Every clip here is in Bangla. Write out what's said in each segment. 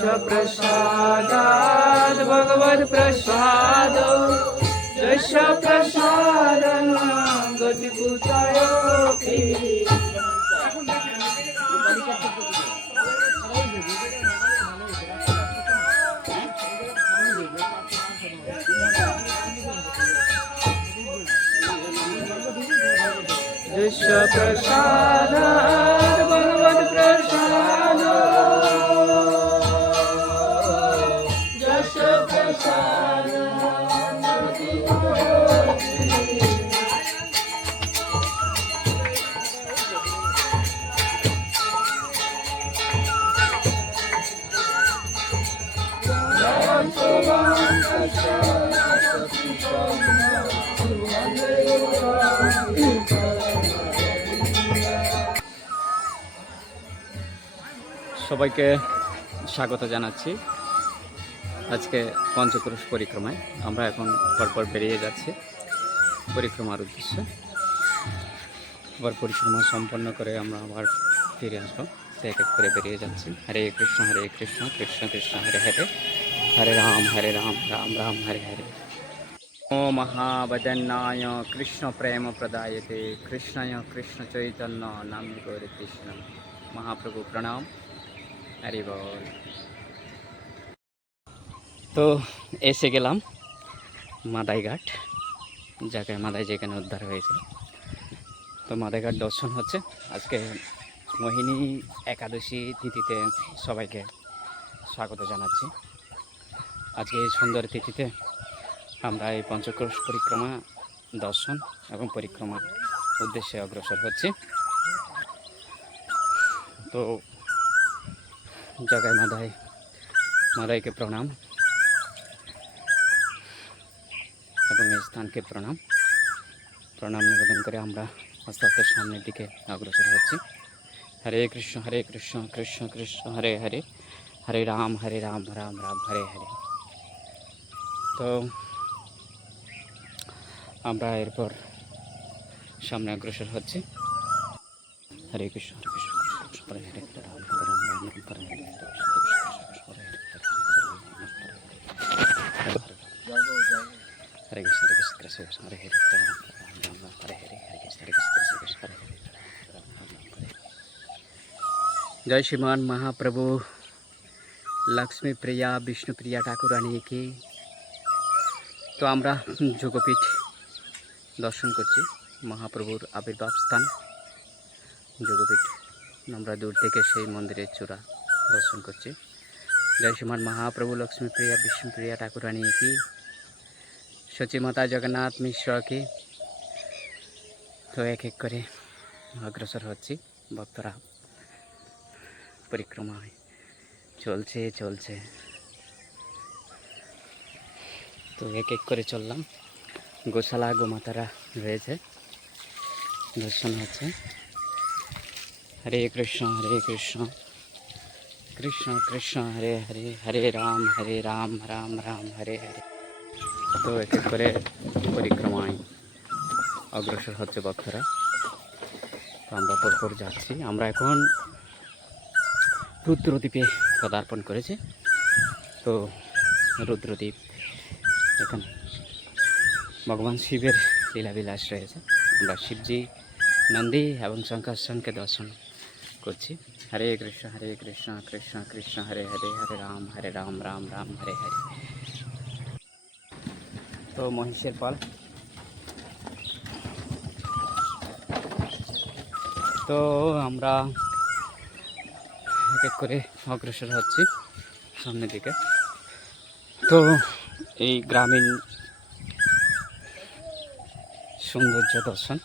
प्रसादात् भगवत्प्रसाद यस्य प्रसादं गतिभूतयोऽपि यस्य प्रसादात् भगवत्प्रसाद यस्य प्रसादं সবাইকে স্বাগত জানাচ্ছি আজকে পঞ্চক্রোশ পরিক্রমায়। আমরা এখন পরপর বেরিয়ে যাচ্ছি পরিক্রমার উদ্দেশ্যে। আবার পরিক্রমা সম্পন্ন করে আমরা আবার ফিরে আসবো। এক এক করে বেরিয়ে যাচ্ছি। হরে কৃষ্ণ কৃষ্ণ কৃষ্ণ হরে হরে, হরে রাম রাম রাম হরে হরে। ও মহাবদন্নায় কৃষ্ণ প্রেম প্রদায়তে কৃষ্ণায় কৃষ্ণ চৈতন্য নামে গৌর কৃষ্ণ। মহাপ্রভু প্রণাম, হরি বল। তো এসে গেলাম মাদাইঘাট, জায়গায় মাদাই যেখানে উদ্ধার হয়েছে। তো মাদাইঘাট দর্শন হচ্ছে। আজকে মোহিনী একাদশী তিথিতে সবাইকে স্বাগত জানাচ্ছি। আজকে এই সুন্দর তিথিতে আমরা এই পঞ্চক্রোশ পরিক্রমা দর্শন এবং পরিক্রমা উদ্দেশ্যে অগ্রসর হচ্ছি। তো জায়গায় মাদাইকে প্রণাম এবং এই স্থানকে প্রণাম নিবেদন করে আমরা আস্তে আস্তে সামনের দিকে অগ্রসর হচ্ছি। হরে কৃষ্ণ কৃষ্ণ কৃষ্ণ হরে হরে, হরে রাম রাম রাম হরে হরে। তো আমরা এরপর সামনে অগ্রসর হচ্ছি। হরে কৃষ্ণ কৃষ্ণ হরে হরে, রাম রাম রাম রাম হরে হরে, হরে কৃষ্ণ কৃষ্ণ হরে হরে, রাম রাম রাম হরে হরে, হরে কৃষ্ণ কৃষ্ণ হরে হরে। জয় শ্রীমান মহাপ্রভু লক্ষ্মী প্রিয়া বিষ্ণু প্রিয়া ঠাকুরানী কি। তো আমরা যোগপীঠ দর্শন করছি, মহাপ্রভুর আবির্ভাব স্থান যোগপীঠ। আমরা দূর থেকে সেই মন্দিরের চূড়া দর্শন করছি। জয় শ্রীমান মহাপ্রভু লক্ষ্মী প্রিয়া বিষ্ণু প্রিয়া ঠাকুরানী কি, সচি মাতা জগন্নাথ মিশ্র কি। তো এক এক করে অগ্রসর হচ্ছি। ভক্তরা পরিক্রমায় চলছে। তো এক এক করে চললাম। গোশালা গোমাতারা রয়েছে, দর্শন হচ্ছে। হরে কৃষ্ণ কৃষ্ণ কৃষ্ণ হরে হরে, হরে রাম রাম রাম হরে হরে। তো এক এক করে পরিক্রমায় অগ্রসর হচ্ছে ভক্তরা। তো আমরা পরপর যাচ্ছি। আমরা এখন রুদ্রদ্বীপে পদার্পণ করেছি। তো রুদ্রদ্বীপ, এখানে ভগবান শিবের লীলাবিলাস রয়েছে। আমরা শিবজি, নন্দী এবং শঙ্করকে দর্শন করছি। হরে কৃষ্ণ কৃষ্ণ কৃষ্ণ হরে হরে, হরে রাম রাম রাম হরে হরে। তো মহিষের পাল। তো আমরা এক এক করে অগ্রসর হচ্ছি সামনের দিকে। তো এই গ্রামীণ সৌন্দর্য দর্শন,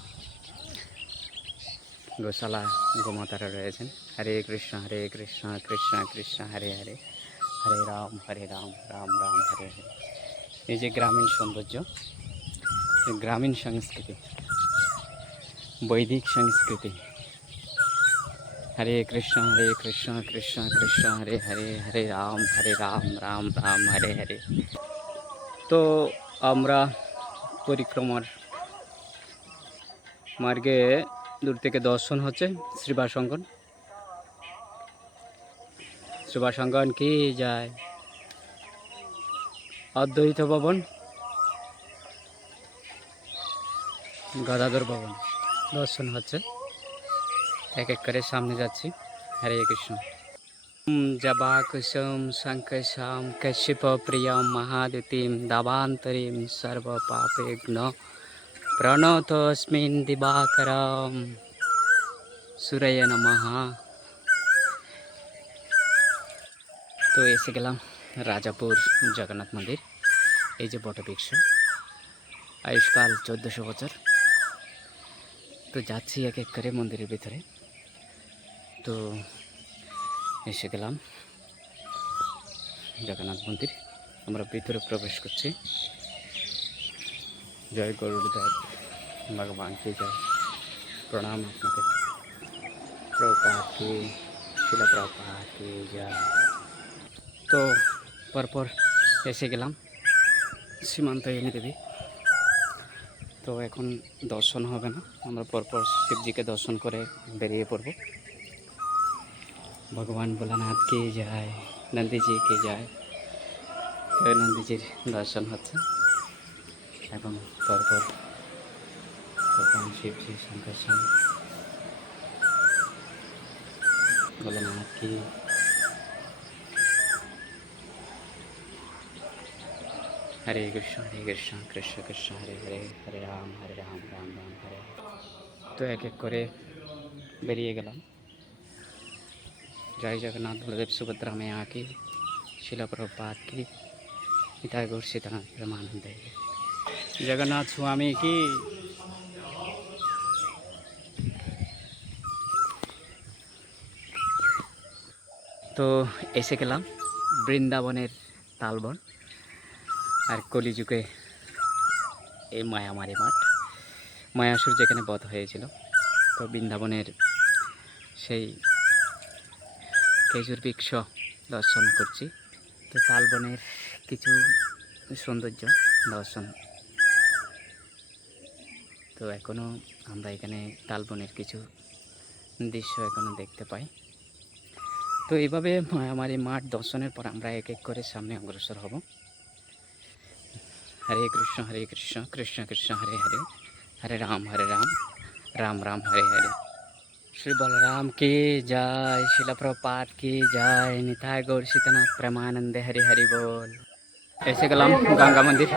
গোশালা গোমাতারা রয়েছেন। হরে কৃষ্ণ কৃষ্ণ কৃষ্ণ হরে হরে, হরে রাম রাম রাম হরে হরে। এই যে গ্রামীণ সৌন্দর্য, গ্রামীণ সংস্কৃতি, বৈদিক সংস্কৃতি। হরে কৃষ্ণ কৃষ্ণ কৃষ্ণ হরে হরে, হরে রাম রাম রাম হরে হরে। তো আমরা পরিক্রমার মার্গে দূর থেকে দর্শন হচ্ছে শ্রীবাস অঙ্গন। শুভাসঙ্গন কি যায়, অদ্বৈত ভবন, গদাধর ভবন দর্শন হচ্ছে। এক এক করে সামনে যাচ্ছি। হরে কৃষ্ণ। জবা কুসুম শঙ্কশাম কশ্যপ প্রিয়ম মহাদিতিম দাবান্তরীম সর্ব পাপেঘ্ন প্রণতস্মিন দিবাকরম সুরয় নমঃ। তো এসে গেলাম রাজাপুর জগন্নাথ মন্দির। এই যে বটবৃক্ষ, আয়ুষ্কাল 1400 বছর। তো যাচ্ছি এক এক করে মন্দিরের ভিতরে। তো এসে গেলাম জগন্নাথ মন্দির, আমরা ভিতরে প্রবেশ করছি। জয় গরুড়দেব ভগবান की जय। প্রণাম আপনাকে। প্রভুপাদ की, শিল প্রভুপাদ की जय। তো পরপর এসে গেলাম সীমান্তয়ানী দেবী। তো এখন দর্শন হবে না, আমরা পরপর শিবজিকে দর্শন করে বেরিয়ে পড়ব। ভগবান ভোলানাথ की जय, नंदी जी की जय। তো নন্দীজির দর্শন হচ্ছে এবং পরপর ভগবান শিবজি, শঙ্কর স্বামী, ভোলানাথ की। हरे कृष्ण कृष्ण कृष्ण हरे हरे, हरे राम राम राम हरे। তো এক এক করে বেরিয়ে গেলাম। जय जगन्नाथ बलदेव सुभद्रा मैया की, शिला प्रभुपाद की, निताई गौर सीतानाथ प्रेमानंद। जगन्नाथ स्वामी की। তো এসে গেলাম বৃন্দাবনের তালবন আর কলিযুগে এই মায়ামারি মাঠ, মায়াসুর যেখানে বধ হয়েছিল। তো বৃন্দাবনের সেই খেজুর বৃক্ষ দর্শন করছি। তো তালবনের কিছু সৌন্দর্য দর্শন। তো এখনও আমরা এখানে তালবনের কিছু দৃশ্য এখনও দেখতে পাই। তো এইভাবে মায়ামারি মাঠ দর্শনের পর আমরা এক এক করে সামনে অগ্রসর হব। हरे कृष्ण कृष्ण कृष्ण हरे हरे, हरे राम राम राम हरे हरे। श्री बलराम की जय, शिला प्रभुपाद की जय, निताई गौर सीतानाथ प्रेमानंद हरि हरि बोल। ऐसे गलाम गंगा मंदिर।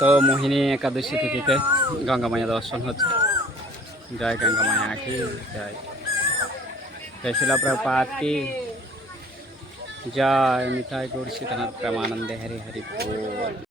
তো মোহিনী একাদশী তিথিতে গঙ্গা মায়া দর্শন হচ্ছে। জয় গঙ্গা মায়া কি জয়, जय शिला प्रभुपाद की जय, निताई गौर सीतानाथ प्रेमानंद हरि हरि बोल।